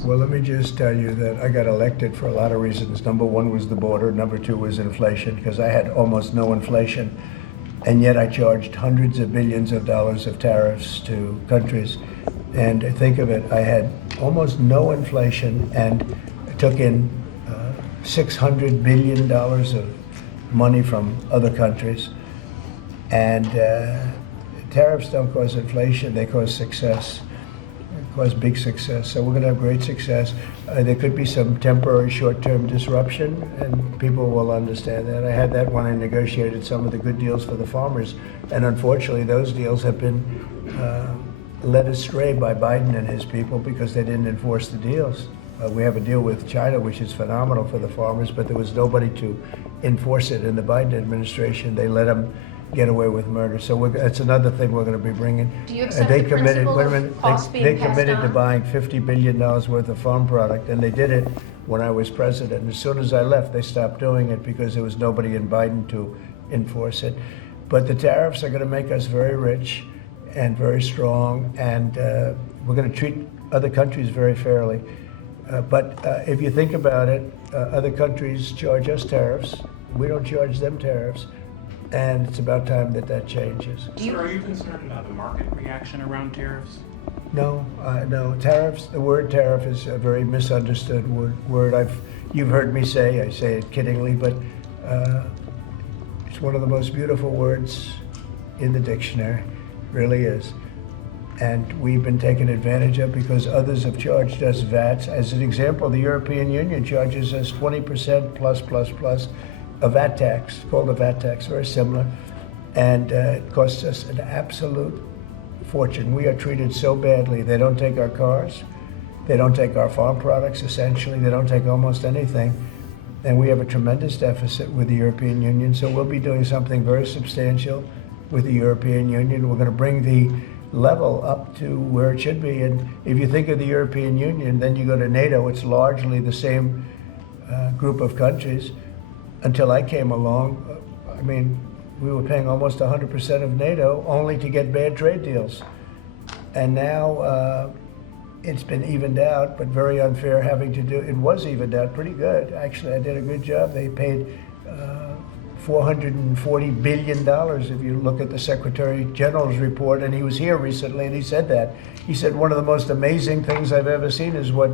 Well, let me just tell you that I got elected for a lot of reasons. Number one was the border. Number two was inflation, because I had almost no inflation. And yet I charged hundreds of billions of dollars of tariffs to countries. And think of it, I had almost no inflation and took in $600 billion of money from other countries. And tariffs don't cause inflation, they cause success. Cause big success. So we're going to have great success. There could be some temporary short-term disruption, and people will understand that. I had that when I negotiated some of the good deals for the farmers, and unfortunately those deals have been led astray by Biden and his people because they didn't enforce the deals. We have a deal with China, which is phenomenal for the farmers, but there was nobody to enforce it in the Biden administration. They let them get away with murder. So that's another thing we're going to be bringing. Do you accept the principle of costs being passed committed to on? buying $50 billion worth of farm product, and they did it when I was president. As soon as I left, they stopped doing it because there was nobody in Biden to enforce it. But the tariffs are going to make us very rich and very strong, and we're going to treat other countries very fairly. But if you think about it, other countries charge us tariffs. We don't charge them tariffs. And it's about time that that changes. Sir, are you concerned about the market reaction around tariffs? No, no. Tariffs, the word tariff is a very misunderstood word. You've heard me say, I say it kiddingly, but it's one of the most beautiful words in the dictionary, really is. And we've been taken advantage of because others have charged us VATs. As an example, the European Union charges us 20% plus a VAT tax, called a VAT tax, very similar, and it costs us an absolute fortune. We are treated so badly. They don't take our cars, they don't take our farm products, essentially, they don't take almost anything, and we have a tremendous deficit with the European Union, so we'll be doing something very substantial with the European Union. We're going to bring the level up to where it should be, and if you think of the European Union, then you go to NATO, it's largely the same group of countries. Until I came along, I mean, we were paying almost 100% of NATO only to get bad trade deals. And now it's been evened out, but very unfair having to do, it was evened out pretty good. Actually, I did a good job. They paid $440 billion if you look at the Secretary General's report, and he was here recently and he said that. He said one of the most amazing things I've ever seen is what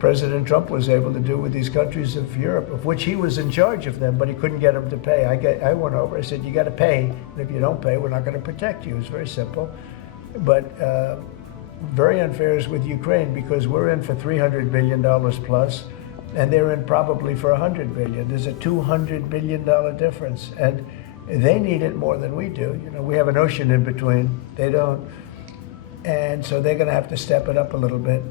President Trump was able to do with these countries of Europe, of which he was in charge of them, but he couldn't get them to pay. I went over, I said, you got to pay, and if you don't pay, we're not going to protect you. It's very simple. But very unfair is with Ukraine because we're in for $300 billion plus, and they're in probably for $100 billion. There's a $200 billion difference, and they need it more than we do. You know, we have an ocean in between. They don't. And so they're going to have to step it up a little bit.